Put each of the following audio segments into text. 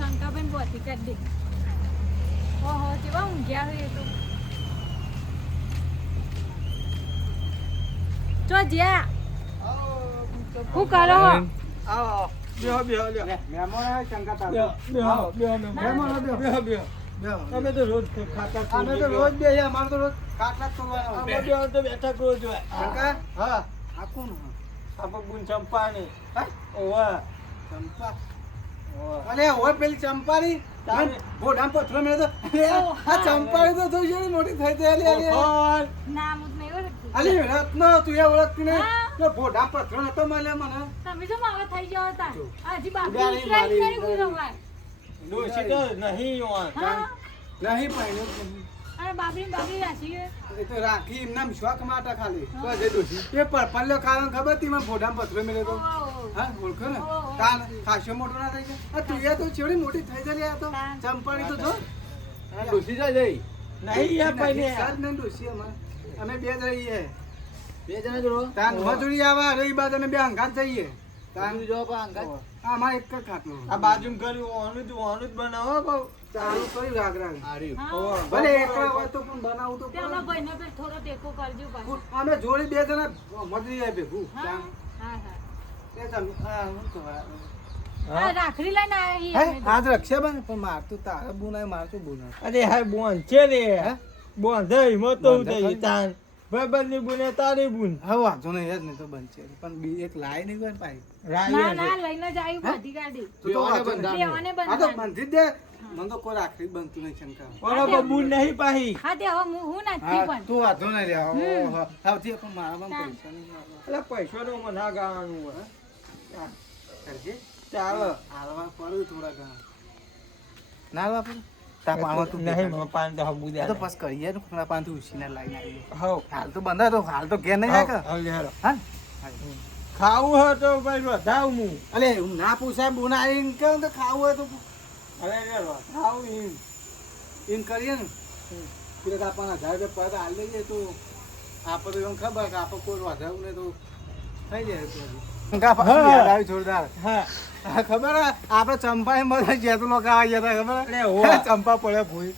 શંકાબેન બોધી કરી દે. ઓહો કેવા ઊંઘ્યા હોય એ તો. જો જ્યા શું કરો? આવો બેહો બેહો લ્યો મહેમાન આવે શંકા તા બેહો બેહો મહેમાન બેહો બેહો બેહો બેહો અમે તો રોજ ખાતા અમે તો રોજ બે અમાર તો રોજ કાટલા કરવાનો અમે બેહો તો બેઠા રોજ હોય શંકા હા આ કોણ આપણે બુન ચંપાની હા ઓવા ચંપા ઓવા અલે ઓય પેલી ચંપાની તારે ગોડામ પથરો મેળો તો આ ચંપાની તો જોઈ જોઈ મોટી થઈ ગઈ અલે ઓખોન નામ જ નહીં ઓળખતી. અલે રત્ન તું એ ઓળખતી ને હા. તો ગોડામ પથરો નતો મળે મને તમે જો માવા થઈ ગયા હતા. હજી બાપુ ઉડાડી ઉતરાય મારી, નહીં ગુરવાય. ડોશી તો નહીં ઓવા હા નહીં પાણી અને બાબરી રાખી ગયો. એ તો રાખી એમના શોખ માટે ખાલી તો જઈ દોશી એ પરપલ્લો ખાવાનું ખબર તી મને ગોડામ પથરો મેળ્યો તો હા ઓળખો ને તાન ખાસો મોટો ના થઈ ગયો આ તું એ તો ચેવડી મોટી થઈ જલી આ તો ચંપાણી તો જો ડોશી જાય જઈ નહીં યા પઈને સાત ને ડોશી અમે બે જઈએ બે જણા જોડો તાન મજૂરી આવા રહી બાદ અમે બે અંગાત જઈએ તાન જો પા અંગા આ અમારે એક જ ખાટલો આ બાજુમ કર્યું ઓનું જ બનાવો બહુ ચાલુ કરી રાગ રાગ આરી હા. ભલે એકલા હોય તો પણ બનાવું તો પેલા પડે. ભાઈને તો થોડો ટેકો કરજો પાછો. અમે જોડી બે જણા મજૂરી આવે ભેગું હા તાન હા હા. એ તમે શું કહેવાય? આ રાખડી લઈને આવી હે અમે તો. આજ રક્ષાબંધન પણ મારતું તારે બોનાય મારતું બોનાય અરે હાય બોન છે રે હે? બોન દઈ મતો બોન દઈ ખરી? તાન ભાઈબંધની બુને તારી બુન હવે વાંધો નહીં યાર નહીં તો બનશે પણ એક લાય નહીં હોય ને પાછી. ના ના લઈને જ આવી બધી ગાડી. તો તો વાંધો નહીં. દેવાને આ તો બંધાણી. બંધી જ દે મને તો કોઈ રાખડી બનતું નહીં શંકા બરાબર બુન નહીં પાહી હા તે હવે હું નથી હા પણ તું વાંધો નહીં રે આવતી પણ મારામાં પૈસા નહીં એટલે પૈસાનો મના ગાવાનું હોય કરજે ચાલો હાલવા પડું થોડા ઘણા ના વાપર તા પાણો તું નહીં પાન તો હબુ દે તો બસ કરીએ ને થોડા પાન તું ઉસીને લાઈને આવી હવ હાલ તો બંધા તો હાલ તો ઘેર નહીં જાય હવે હેરો હા ખાવું હોય તો ભાઈ વધાવ હું અલે હું ના પૂછાય બોનાઈ કેમ તો ખાવું હોય તો અરે હેરો ખાવું એમ એમ કરીએ ને પેલા આપણને 1000 રૂપિયા પર હાલ લઈએ તો આપણે તો એમ ખબર કે આપણે કોઈ વધારું ને તો થઈ જાય જોરદાર હા હા, ખબર હે? આપણે ચંપા મજા જેતું લોકો આવી ગયા હતા ખબર અરે હે? હોવા. ચંપા પડે ભૂઈ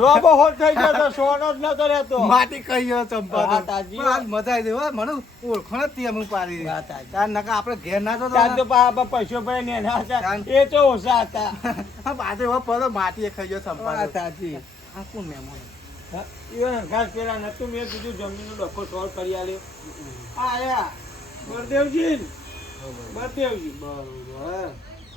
લોબો હોત થઈ ગયો તો સોનો જ નતો રહેતો માટી કહી ગયો ચંપા તો. વાત સાચી. પણ આજ મજા આવી ગઈ હો. મને ઓળખો નથી અમે પાડી વાત સાચી. તાર નકા આપણે ઘેર ના જતો ત્યાં તો ને. પા પૈસો ભાઈ ને એના હતા ચાલ. એ તો ઓછા હતા હા, બાજુ એવો પડો માટીએ ખાઈ ગયો ચંપા વાત તો. સાચી આ કોણ મહેમાન? ઈવન ઘાસ પેલા નતું મેં કીધું જમીનનો ડખો સોલ્વ કરી આલ્યો આ આયા બળદેવજી બળદેવજી બરોબર.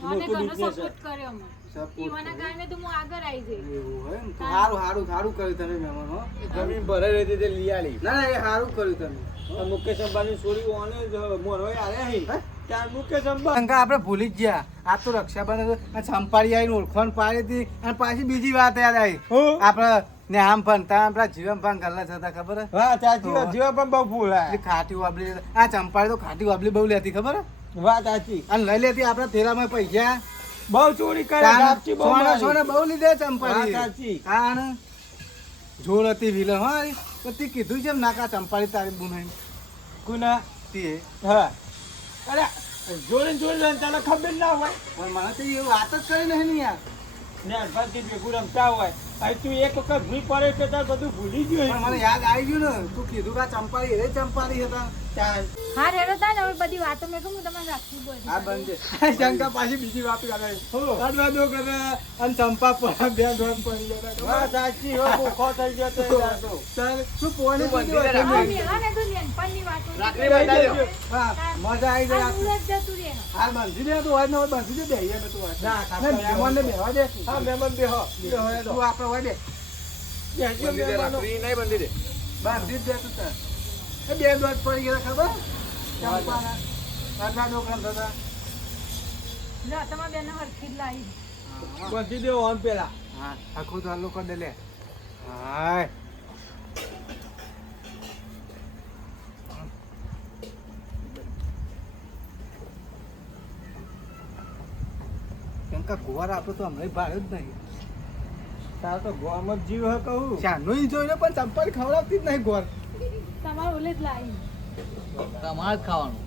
અને મોટું ઘણો business સપોર્ટ કર્યો અમે. Support ઈવાના કારણે તો હું આગળ આવી ગઈ. એવું હોય ને? તો સારું સારું સારું કર્યું તમે મહેમાન હો. જમીન ભરાઈ રહી હતી તે લઈ આલી ના ના એ સારું કર્યું તમે આ મુકેશ અંબાની છોડી ઓને મોરવાઈ આલ્યા હી હે? ત્યાં મુકેશ અંબા શંકા આપણે ભૂલી જ ગયા આ તો રક્ષાબંધન આ ચંપાળી આવીને ઓળખાણ પાડી હતી અને પાછી બીજી વાત યાદ આવી હું? આપણે ને આમ પણ ત્યાં આપણા જીવન પણ ગલ્લા થતા ખબર હે? હા સાચી વાત જીવા પણ બહુ ફૂલાય પેલી ખાટી વાબલી આ ચંપાળી તો ખાટી વાબલી બહુ લેતી ખબર હે? વાત સાચી અને લઈ લેતી આપણે થેલામાં પૈસા બહુ ચોરી કરે સાચી બહુ સોના મારી. સોના બહુ લીધે વાત ચંપાળી સાચી કાણ જોર હતી વિલન હા તો તે કીધું છે નાકા ચંપાળી તારી બુનાઈ કુના તે હા અરે જોડે જોડે તને ખબર ના હોય પણ મને તો એ વાત જ કરી નહીં ને યાર ને ભરતી ભેગું રમતા હોય હવે તું એક વખત ભૂઈ પડે કે તાર બધું ભૂલી ગયું પણ મને યાદ આવી ગયું ને તું કીધું કે આ ચંપાળી એ ચંપાળી હતા ચાલ હા રેડો તા ને હવે બધી વાતો મેં કહું તમને રાખવી બધી. આ બંધ શંકા પાછી બીજી વાત કરે અડવાદો કરે અને ચંપા પર બે ધોન પડી ગયા વાત સાચી હો ભૂખો થઈ ગયો તો એ દાડો. ચાલ શું પોણી બંધી પીધી રાખી. હોય હવે મેલા ને તો નેનપણની વાતો રાખડી બંધાઈ દો. હા મજા આવી આ જાય દૂર જ જતું રહે. હાલ બંધી દે તું હોય ને હોય બંધી દે બેહીએ ને તું હોય ના, ને મહેમાનને બેહવા દે હા મહેમાન બેહો તું આપણે હોય દે બેસજો મહેમાનો. બાંધી જ દે તું તાર એ બે દોત પડી ગયા ખબર ચંપાના અડવાદો કરતા હતા લો તમારા બેને હરખી જ લાવી. બંધી દેવો આમ પેલા હા આખું તો હલ્લો કરી દે લે હાય કેમ કે ગોવાર આપણું તો હમણાં ભાડે જ નહીં તાર તો ગોમ જ જીવ હે કહું ચાનું જોઈને પણ ચંપાળી ખવડાવતી જ નહીં ગોર તમારે ઓલે જ લાવી. તમારે જ ખાવાનું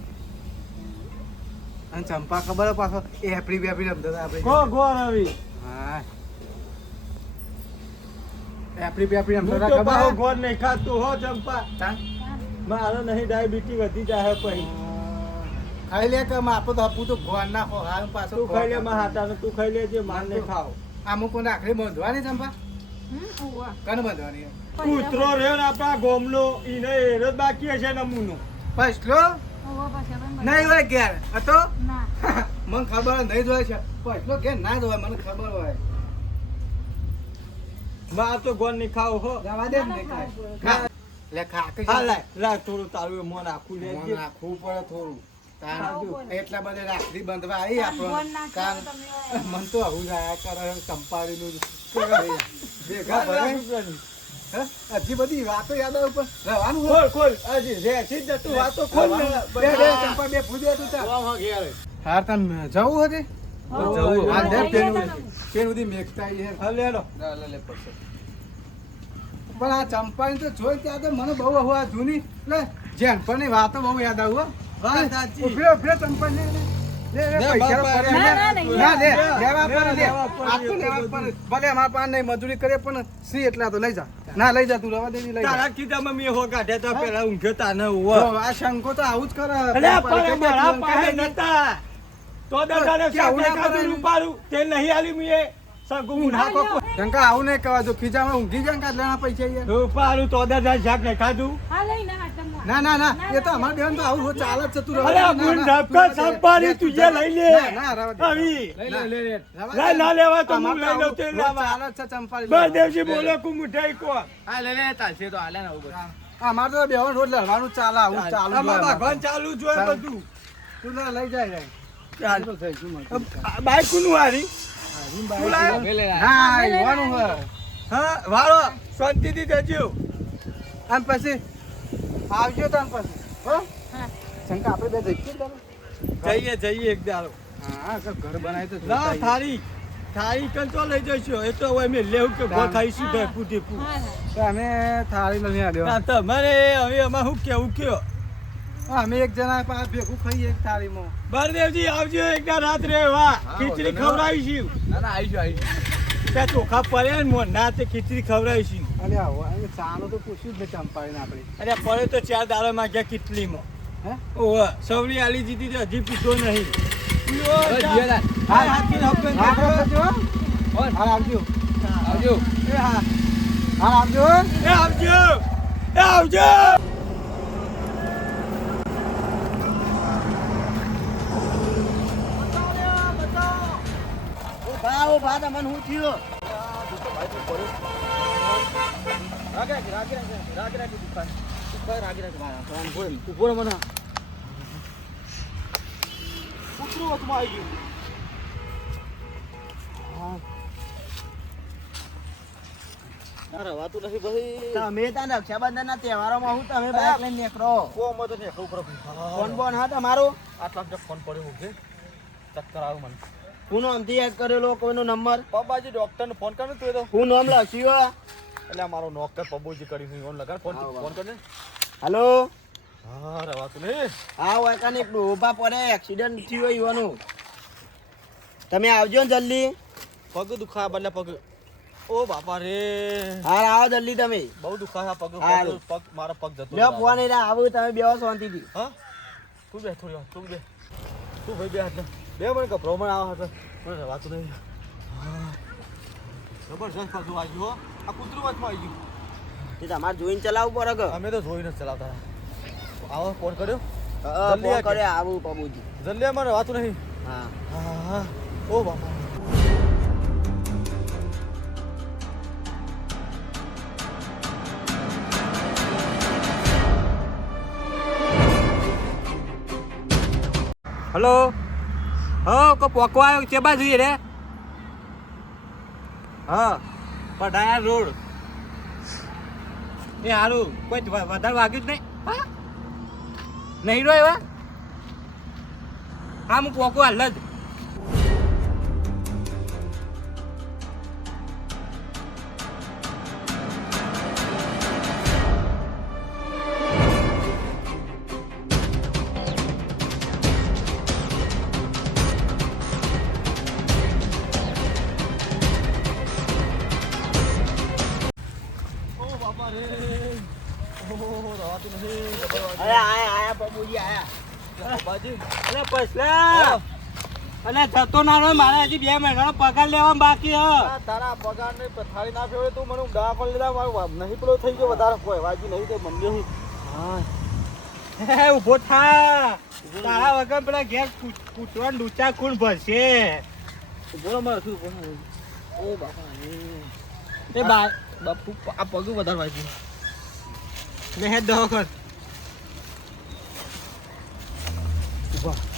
અને ચંપા ખબર હે પાછો એ એપરી બેપરી રમતા હતા આપણે ગો ગો રવિ હા એપરી બેપરી હું રમતા તો હતા બાહો ખબર ગોળ નહીં ખાતું હો ચંપા તાન મારે નહીં ડાયાબિટીસ વધી જાય પછી ખાઈ લે કે આપો તો હપું તો ગોળ નાખો હાલ પાછો તું ખાઈ લે માં હાટાને તું ખાઈ લેજે માર નહીં ખાવ અમુક કોને આખરી બાંધવાની ચંપા ઓવા કને બાંધવાની કૂતરો રહ્યો ને આપણા ગોમનો ઈને એરો જ બાકી હશે નમૂનો પછલો ઓવા પાછા પણ નહીં હોય ઘેર હતો ના મને ખબર નહીં જોય છે પછલો ઘેર ના જોવાય મને ખબર હોય માર તો ગોળ નહીં ખાવ હો જવા દે ને ખા લે ખા કે હા લાય થોડું તારું મોં નાખું મોન લેજે રાખવું પડે થોડું તાર ખાવું પડે. એટલા બધા રાખડી બંધવા આવી આપણો ગોળ ના ખાવ કાન તમે. મન તો આવું જાય કરે ચંપાડીનું ભેગા ભરાય. હે? હજી બધી વાતો યાદ આવે પણ રહેવાનું હોય. ખોલ ખોલ હજી રે સીધ તું વાતો ખોલ ને બે ચંપા બે ફૂદે તું તાર હાર તને જવું હતી જવું. હા, લે, લઈ પેલું જતા તમે. પેલું બધી મેકતા છે હા લેલો પણ આ ચંપાની તો જોઈ ત્યાં તો મને બહુ આવું આ જૂની લે જેનપણની વાતો બહુ યાદ આવું હો. વાત સાચી. ઉભરે ઉભરે ચંપાને લે. લે, લે, લે, પૈસા બાપા, પડ્યા, ના, લે. ના, ના, લે, નહીં. લેવા પડે, લે. લેવા પડે, આ તો લેવા પડે. ભલે અમારા પાસે નહીં મજૂરી કરે પણ સી એટલા તો લઈ જા ના લઈ જા તું રવા દે લઈ જા તારા કીધામાં મેં હો કાઢ્યા તા પેલા ઊંઘ્યો તાને તો ઉવા આ શંકો તો આવું જ કરે અરે પણ મારા પાસે નતા તો દાદાને કે આવું ના શાક કરાય. રૂપારું તે નહીં આલી મીએ સગુ નાખો શંકા આવું નહીં કહેવા જો ખીજામાં ઊંઘી જાય ને કાઢ લેના પૈસા યાર રૂપારું તો દાદા શાક નહીં ખાધું હા લઈ ના હાથમાં. ના ના ના એ તો અમાર બેન તો આવું રોજ ચાલે જ છે તું રવા અરે દે. આ ના, બુન ના, ઝાપકા તું રવા દે. સંભાળી લે, તું તું જે જા. લઈ લે. ના, ના, રવા દે. આવી. રવા ના, દે. ના લેવા તો હું અમાર લઈ લઉં તે રોજ લાવા. ચાલે જ છે ચંપાડી બળદેવજી બોલો કુ મુઠાઈ કો અમાર તો બેહો રોજ લડવાનું ચાલે આવું જ ચાલુ જ આમાં હોય. ભગવાન ચાલુ જ હોય બધું તું ના લઈ જાય જાય. ચાલ. તો થઈ ગયું મારું. બાઈક કોનું હારી બોલાય. ના એવાનું હોય. હા વાળો શાંતિથી જજો આમ પછી આવજો તો આમ પછી હો હા શંકા આપણે બે જઈએ તમે જઈએ એક દાડો હા તો ઘર બનાવી તો ના જોતા થારી થારી કંતો લઈ જઈશું એ તો હવે મેં લેવું કે ગો ખાઈશું ઢેપું ઢેપું હા હા તો અમે થાળી નથી આલ્યો ના તમારે હવે એમાં શું કેવું કયો અમે એક જણા પાસે ભેગું ખાઈએ એક થાળીમાં બળદેવજી આવજો એકદા રાત્રે વાહ ખીચડી ખવડાવીશું ત્યાં ચોખા પડે ને મોં ના તે ખીચડી ખવડાવીશું અરે આવો અમે ચાલો તો પૂછ્યું જ નહીં ચંપાઈને આપણે અરે પડે તો 4 દાડામાં ગયા કેટલીમાં હે ઓહ સવડી આલી જીતી તો હજી પીધો નહીં હા આવજો હા આવજો એ હા હા આવજો એ આવજો એ આવજો ભા તમને હું થયો તમે ત્યાં રક્ષાબંધન ના તહેવારોમાં હું તમે બાઈક લઈને નીકળો ફોન બોન હા તમારો હું નામથી યાદ કરેલો કોઈનો નંબર બાબાજી ડોક્ટર ને ફોન કર્યો તું તો હું નામ લખ્યું એટલે મારો નોકર પબોજી કરી ફોન લગાડ ફોન કરને હાલો હા રવાતું નહીં હા વાયકાને એક ડોબા પડે એક્સિડન્ટ થયો યુવાનું તમે આવજો ને જલ્દી પગ દુખા બદલે પગ ઓ બાપા રે હા આવો જલ્દી તમે બહુ દુખા પગ હારું. પગ મારો પગ જતો લ્યો ફોન એટલે આવું તમે બેહો શાંતિથી હા તું બે થોડી વાર તું બે તું ભાઈ બે હાથ બે મને કપડો પણ આવા હતો મને રવાતું નહીં હા જબરજસ્ત પાછું આવી ગયું હો આ કૂતરું વચમાં આવી ગયું તે તમારે જોઈને ચલાવવું પડે કે અમે તો જોઈને જ ચલાવતા આવો ફોન કર્યો હા, જલ્દી ફોન આ કરે આવું પબુજી જલ્દી મને રવાતું નહીં હા હા હા ઓ બાપા હલો હા કો પોકવા આવ્યો છે બાજુ રે હા પઢાયા રોડ એ હારું કોઈ વધારે વાગ્યું જ નહીં હા નહીં રહ્યો એવા હા હું પોકો હાલ જ બાજી અલે પછલા અલે જતો ના રહ્યો, મારે હજી 2 મહિનાનો પગાર લેવા બાકી હ. તારા પગાર ને પથારી ના ફેરવે તું મને દવા કોણ લીધા મારું નહીં પેલો થઈ ગયો વધારે કોઈ વાજી નહીં તો મંદિર હા હે ઊભો થા, તારા વગર પેલા ઘેર કૂતરા ડૂચા કોણ ભરશે? બોલો મારે શું ઓ બાપા એ બા બાપુ આ પગું વધારે વાજી ને હે દો કર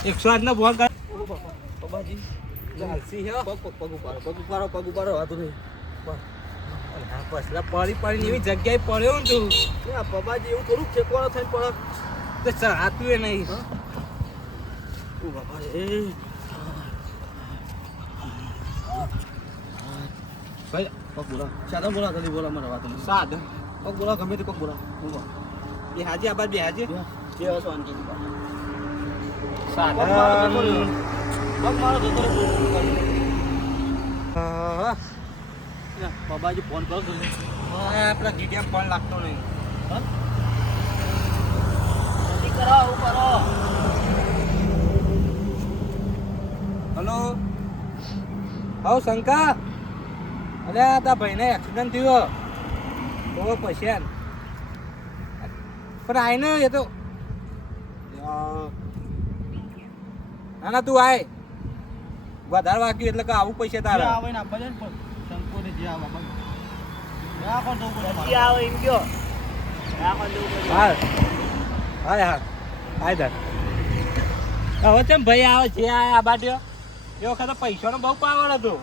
108 નો ફોન કર. ઓ બાપા બાબાજી ચાલસી હે પગ ઉપાડો વાતું નહીં આ પછલા પડી એવી જગ્યાએ પડ્યો ને તું આ બાબાજી એવું થોડુંક ઠેકવાનો થઈને પડે તો ચડાતું એ નહીં. ઓ બાપા રે ભાઈ પગ બોલા સાદા બોલા જલ્દી બોલા મારા વાત સાદ પગ બોલા ગમે તે પગ બોલા બે હાજી આબાદ બે હાજી બે વાસો આનકી સાદ પગ મારો જતો બાબાજી ફોન કરો આપણા ગીડિયા ફોન લાગતો નહીં. હલો હાઉ શંકા, અરે આ તા ભાઈને એક્સિડન્ટ થયો તો પછી પણ આય ને એ તો ના ના તું આય વધારે વાગ્યું એટલે કે આવું પૈસા તારા આવે ને આપવા જાય ને પણ શંકુને જે આવે બાબા ના પણ જવું પડે મારે. આવે એમ કયો રાખો જવું પડે. હા હાય હા હાય દર હવે ચમ ભાઈ આવે છે આ બાટ્યો એ વખતે પૈસાનો બહુ પાવર હતો.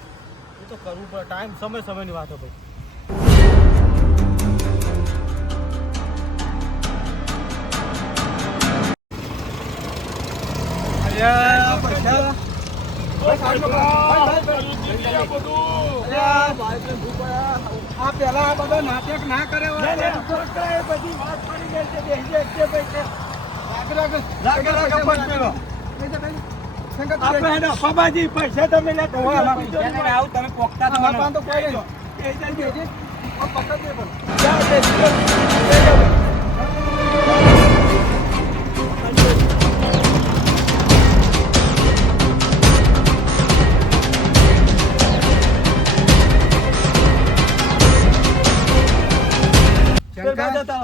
એ તો કરવું પડે ટાઈમ સમયની વાત ભાઈ આ પેલા આ બધા નાટક ના કરે બધી વાત પડી ગઈ છે બાબાજી પૈસા તમે આવું તમે પોખતા તો કોઈ નહીં.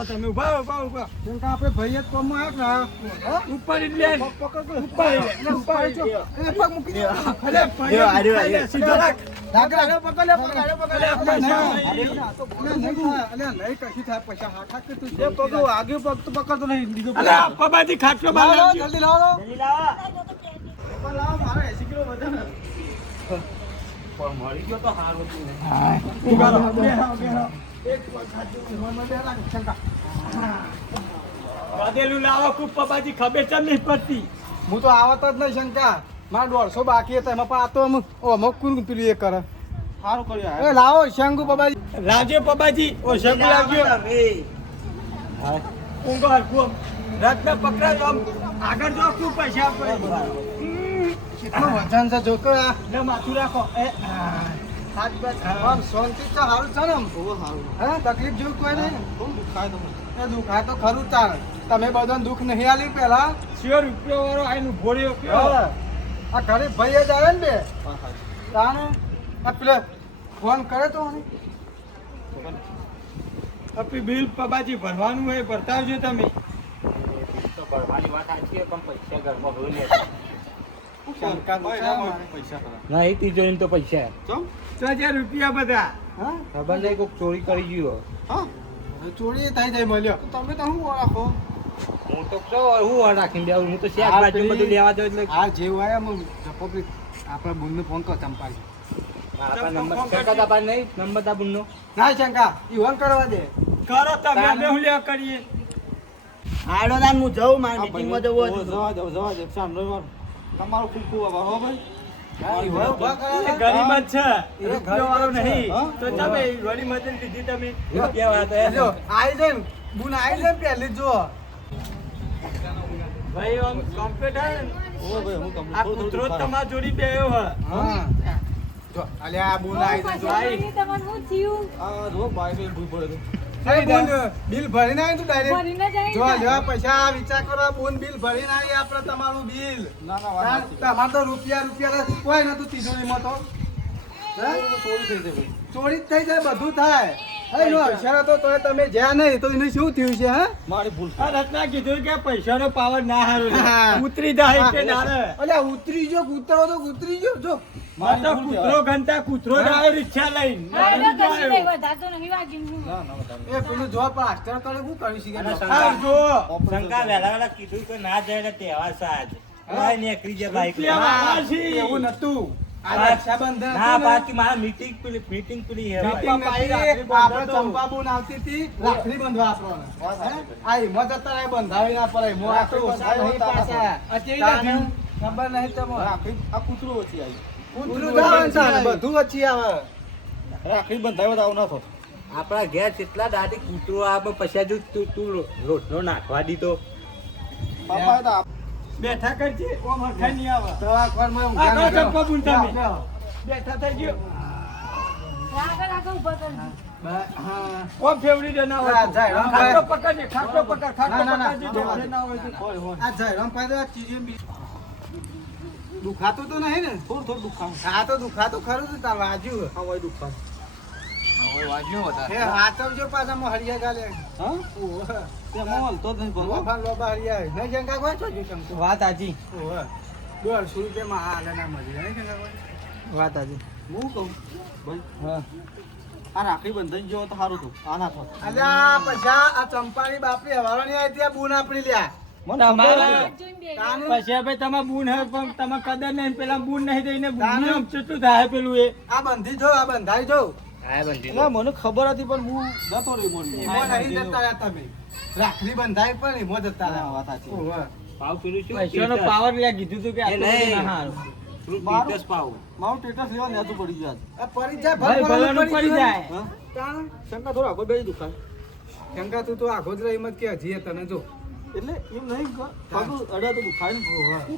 તમે ઉભા આપણે ભાઈ જ કોમમાં આવ્યા ઉપર જ લે પગ મૂકી દે. અલે સીધો રાખ. પકડ નહીં કશી થાય પૈસા હાથ કે તું એ પગ આગે પગ તો પકડતો નહીં બીજો પગ. અલે બાબાજી ખાટલો બાર લાવજો. જલ્દી લાવો. પણ લાવો મારે 80 કિલો વજન હે. પણ મળી ગયો તો હારું હતું ને. વધેલું લાવો ખૂબ બાબાજી ખબર ચમ નહીં પડતી. હું તો આવત જ નહીં શંકા મારા 150 બાકી હતા એમાં પણ આ તો અમુક કોણ પેલું એ કરે. સારું કર્યું એ લાવો શંકુ બાબાજી. લાવજો બાબાજી ઓ શંકુ લાવજો. ઊંઘો હરખું રત્ન પકડાજો આમ આગળ જો ખૂબ પૈસા આપે. કેટલું વજન છે જોતો આ. ને માથું રાખો એ હાથ બસ આમ શાંતિ તો સારું છે ને આમ. બહુ સારું હા તકલીફ જેવું કોઈ નહીં ને. બહુ દુખાય તમને એ દુખાય તો ખરું તાર. તમે બધાને દુઃખ નહીં આલ્યું પેલા. શિયો રૂપિયો વાળો આઈનું ભોળ્યો કયો. આ ઘરે ભાઈ જ આવે ને બે હા હા તાને આ પેલા ફોન કરે તો મને. આપી બિલ બાબાજી ભરવાનું હોય ભરતાવજો તમે. તો ભરવાની વાત સાચી પણ પૈસા ઘરમાં હોય ને શંકા તો છે મારે. પૈસા ખરા ના એ તિજોરી તો પૈસા ચમ 6000 રૂપિયા બધા હા ખબર નહીં કોઈક ચોરી કરી ગયો. હા હવે ચોરી થઈ જાય મળ્યો. તમે તો શું ઓળખો હું તો કહો હું રાખીને બેવું હું તો શેર બાજુ બધું લેવા જાઉં એટલે આ જેવું આયા હું જપોપરી આપણા બુનને ફોન કર ચંપાજી. આપણા નંબર શંકા તાપા નહીં નંબર તાપુનો ના શંકા ઈવન કરવા દે. કરો તમે અમે હું લેવા કરીએ. હાલો તાન હું જઉં મારે મીટિંગમાં જવું હતું. જવા દે સાંજ રવિવાર તમારું ખૂબ ખૂબ આભાર હો ભાઈ ઈવન ઉભા એ કરા ગરીબ જ છે એ રૂપિયો વાળો ગરીબ જ છે. નહીં હા? તો તમે વળી મજૂરી લીધી તમે રૂપિયા વાત જો આઈ જાય ને બુન આઈ જાય ને પહેલી જ જો. ભાઈ આમ કમ્પ્લીટ હે ને ઓ ભાઈ હું કમ આ કૂતરો જ તમારા જોડી બેયો હે હા જો અલ્યા આ બુન આઈ જાય જો. પછી તમને શું થયું? આ જો ભાઈ ભૂલ પડે બિલ ભરીને આવી તું ડાયરેક્ટ ભરીને જાય જો ને. લેવા પૈસા વિચાર કરો બોન બિલ ભરીને આવી આપણે તમારું બિલ ના ના વાત તમારે તો રૂપિયા કોઈ નતું તિજોરીમાં તો હે? ચોરી થઈ જાય ભાઈ. ચોરી જ થઈ જાય બધું થાય હે, એનો અક્ષર હતો તોય તમે જ્યાં નહીં તો એનું શું થયું છે હે મારી ભૂલ આ રત્ના કીધું કે પૈસાનો પાવર ના હારો લે. હા. ઉતરી જાય કે ના રે. અલ્યા ઉતરી જો કૂતરો તો ઉતરી જો જો મારે તો કૂતરો ઘંટા કૂતરો જ આવ્યો રિક્ષા લઈને. હા, એટલે નથી કશું આવ્યો. નહીં, વધારે તો નહીં વાગ્યું. ના ના વધારે. એ પેલું જો પ્લાસ્ટર કરે શું કરી શકે અને હા, શંકા જો શંકા વહેલા વહેલા કીધું કે ના જાય એટલે તહેવાર છે આજ. કોઈ નીકળી જાય બાઈક લઈને. હા, એવું નતું આ રક્ષાબંધન ના હતું ને, બાકી મારા મીટિંગ પેલી હે meeting ભાઈ. નથી, આપણે ચંપાબુન આવતી હતી રાખડી બંધવા આપણને. હે? આ હિંમત અત્યારે બંધાવી ના પડે હિંમત આ તો ઓછા નહીં પાછા. તાને ખબર નહીં તમને આ કૂતરું ઓછી આવી. કૂતરું જવાનું છે ને, બધું વચ્ચે આવે રાખડી બંધાવ્યો તો આવું ના થતું. આપણા ઘેર કેટલા દાદી કૂતરો આવે પછી હજુ તું રોટલો નાખવા દીધો. બાપા તો બેઠા કરજે ઓમ હરખાઈ નહીં આવે. દવાખાનામાં આ ઊંઘ્યા કહો નથી. ચંપાબુન તમે. બેહો, બેઠા થઈ ગયો આગળ આગળ ઊભા કરજો. બેહો. હા. ઓમ ફેવરી દે ના હોય આ જાય, રમ ખાટલો ભાઈ. પકડજે ખાટલો પકડ ખાટલો ના, ના, ના. પકડજે ઢોકળે ના હોય તો. હોય હોય. આ જયરામ ભાઈ તો આ ચીરીઓ દુખાતું તો નહીં ને થોડું થોડું દુખાવ. આ તો દુખાતું ખરું છે તાર વાજુ હા હોય દુખાવ. હે હાથવજો પાછા મો હરિયા ગાલે હા? ઓહો તેમાં હલતો જ નહીં ભગવાન. લોબા લોબા હરિયા નહીં શંકા કોઈ છો જો શંકા વાત આજી ઓહો 150 રૂપિયામાં હાલે ના મળી નહીં શંકા કોઈ વાત આજી હું કહું ભાઈ હા આ રાખડી બંધાઈ ગયો તો સારું હતું. આ ના થતું. અલ્યા પૈસા આ ચંપાની બાપરી હવારો નહીં આવી ત્યાં બૂન આપણી લ્યા મને અમારા જોઈને બે તાનું પછી ભાઈ તમાર બૂન હે પણ તમાર કદર નહીં પેલા બૂન નહીં દઈને બૂન તાનું. આમ કેટલું થાય પેલું એ આ બંધી જો આ બંધાઈ જો હા બંધી એટલે મને ખબર હતી પણ હું જતો રહ્યો મોડી. ઈમો નહીં જતા રહ્યા તમે રાખડી બંધાઈ પણ ઈમો જતા હા, રહ્યા વાત સાચી. ઓહો પાવ પેલું શું પૈસાનો પાવર લે કીધું તું કે એ નહીં. હારું મારું- પીટસ પાવ મારું સ્ટેટસ લેવા નેતું પડી ગયું આ પડી જાય ભાઈ ભલાનું પડી જાય આજ. હા? તાણ શંકા થોડું આગળ બેસી દુખાય. શંકા તું તો આખો જ રહી મત કે હજી તને જો એટલે એમ નહીં પગું અડ્યા તો દુખાય ને.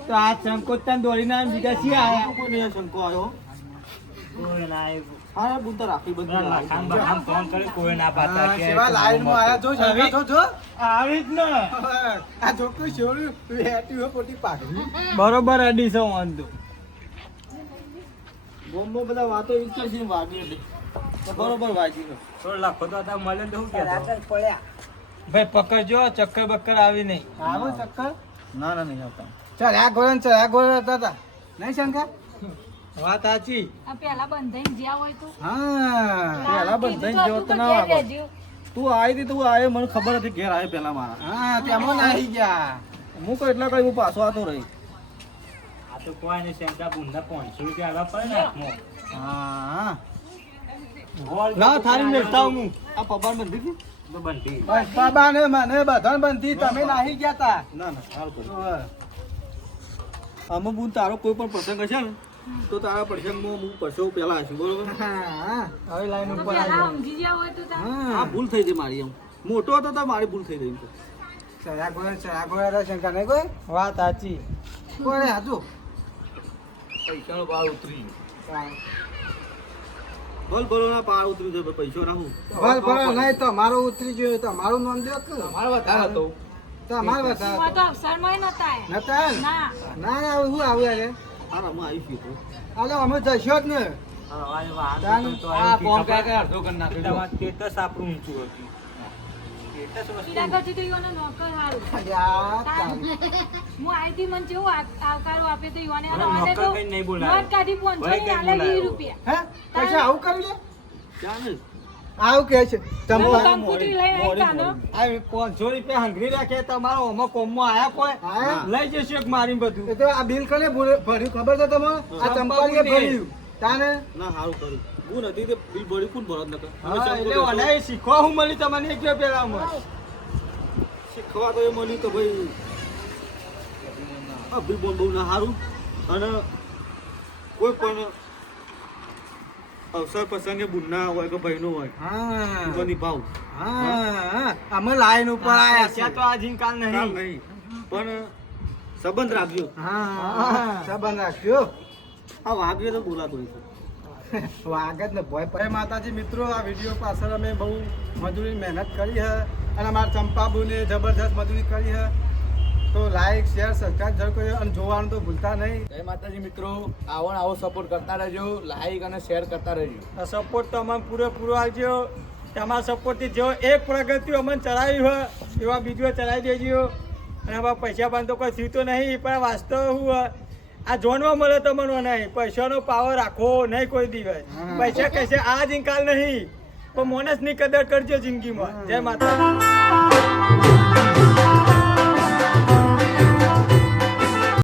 તો આ ચમકોતન દોડીને આમ બીજા છે આયા કોઈ નહીં શંકો આવ્યો. કોઈ ના આવ્યું. હા બુન તો રાખડી બંધી લખાણ બખાણ ફોન કરે કોઈ ના પાતા હા, કે સેવા લાઈનમાં આયા જો શંકા જો જો આવી જ ને આ છોકરું છોડ્યું વેટ્યું હોય પોતી પાઘડી બરોબર અડીસો વાંધો બોમ્બો બધા વાતો એવી જ કરશે ને વાગી એટલે. તો બરોબર વાગી ગયો. થોડો લખો તો હતા મળે તો શું કહેતો પડ્યા ભાઈ પકડજો ચક્કર બક્કર આવી નહીં આવો ચક્કર ના ના નહીં આવતા. ચાલ આ ગોળા ને ચાલ આ ગોળા હતા નહીં શંકા વાત સાચી આ પેલા બંધાઈને જ્યાં હોય તો હા પેલા બંધાઈને કીધું જેવો હતું તો કે ના ઘેર આવે. રહેજો. તું આવી હતી તું આવ્યો મને ખબર હતી ઘેર આવ્યો પેલા મારા. હા તેમાં નાહી ગયા હું કોઈ એટલા કઈ હું પાછો આવતો રહી. આ તો કોઈ નહીં સેન્ટા બુંદા 500 રૂપિયા આવવા પડે ને હાથમાં. હા લાવ થાળી મેળતા હું આ પબાર બંધી હતી? તો બંધી બસ બાબા ને મને બધાને બંધી તમે નાહી ગયા તા ના ના સારું કર્યું. ઓહો. આમાં બુન તારો કોઈ પણ પ્રસંગ હશે ને તો તારા પ્રસંગમાં હું પરસો પહેલા હશું બરોબર. હા હવે લાઈન તો ઉપર પેલા આવી સમજી ગયા હોય તો તાર. આ હા ભૂલ થઈ ગઈ મારી એમ. મોટો હતો તો મારી ભૂલ થઈ ગઈ. ચરા ગોળા શંકા નહીં કોઈ વાત સાચી કોઈ હાજુ પૈસાનો ભાવ ઉતરી ગયો. બોલ બોલો ના પાર ઉતરી જાય પૈસો રાખું. ભલ ભલ નહીં તો મારું ઉતરી ગયું તો મારું નોંધ દો કે મારો વધારે હતો. તમારે હું બતાવો તો અવસરમાં નતા આયા. નતા ને? ના ના ના હું આવ્યા રે હા રમા આવી ગયું હતું. હાલો અમે જશો જ ને આ ફોન કાંઈ અડધો કરી નાખ્યો સ્ટેટસ આપણું ઊંચું હતું સ્ટેટસ ઈરા કરતી તો ઈઓને નોકર હારું. યા, તાર. તારી. હું આઈથી મને જેવું આવકારો આપ્યો તો ઈઓને અરે આલે નોકર તો કઈ નહીં બોલાયો. નોટ કાઢી 500 ભાઈ કઈ ની આલે 20 બોલાયો. રૂપિયા. હે પછી આવું કરી લે ક્યાં ને? આવું કે છે તમે હું કંકુતરી લઈ આવી કાનો. આ 500 રૂપિયા હંગરી રાખે તમારો ઓમો કોમમાં આયા કોઈ આયા? લઈ જશે એક મારી બધું એ તો આ બિલ કને ભર્યું ખબર છે તમને આ ચંપાલીએ ભર્યું તાને ના સારું કર્યું. બુન હતી તે બિલ ભરી કોણ ભરત નકર. હા એટલે ઓલાએ શીખવા હું મળી તમને એક જો પેલા શીખવા તો એ મળ્યું તો ભાઈ અભી બોલ બહુ ના સારું અને કોઈ પણ અવસર પ્રસંગે બુનના હોય કે ભાઈનો હોય હા બની ભાવ હા અમે લાઈન ઉપર આયા છે તો આ જીનકાલ કામ નહીં નહીં પણ સંબંધ રાખજો. હા સંબંધ રાખ્યો આ વાગ્યો તો બોલાતો નહીં. વાગત ને ભય પડે. માતાજી મિત્રો, આ વિડીયો પાછળ અમે બહુ મજૂરી મહેનત કરી છે અને અમારા ચંપાબુને જબરજસ્ત મજૂરી કરી છે. તો લાઈક શેર સબસ્ક્રાઈબ જરૂર કરજો અને જોવાનું તો ભૂલતા નહીં. જય માતાજી મિત્રો, આવો ને આવો સપોર્ટ કરતા રહેજો, લાઈક અને શેર કરતા રહેજો. સપોર્ટ તો અમને પૂરેપૂરો આવજો. તમારા સપોર્ટથી જેવો એક પ્રગતિ અમને ચલાવ્યું હોય એવા બીજું ચલાવી દેજો. અને આમાં પૈસા પણ તો કોઈ થયું તો નહીં, પણ વાસ્તવ હું આ જોણવા મળે તો મને નહીં. પૈસાનો પાવર રાખવો નહીં કોઈ દિવસ. પૈસા કહેશે આજ કાલ નહીં, પણ માણસની કદર કરજો જિંદગીમાં. જય માતા.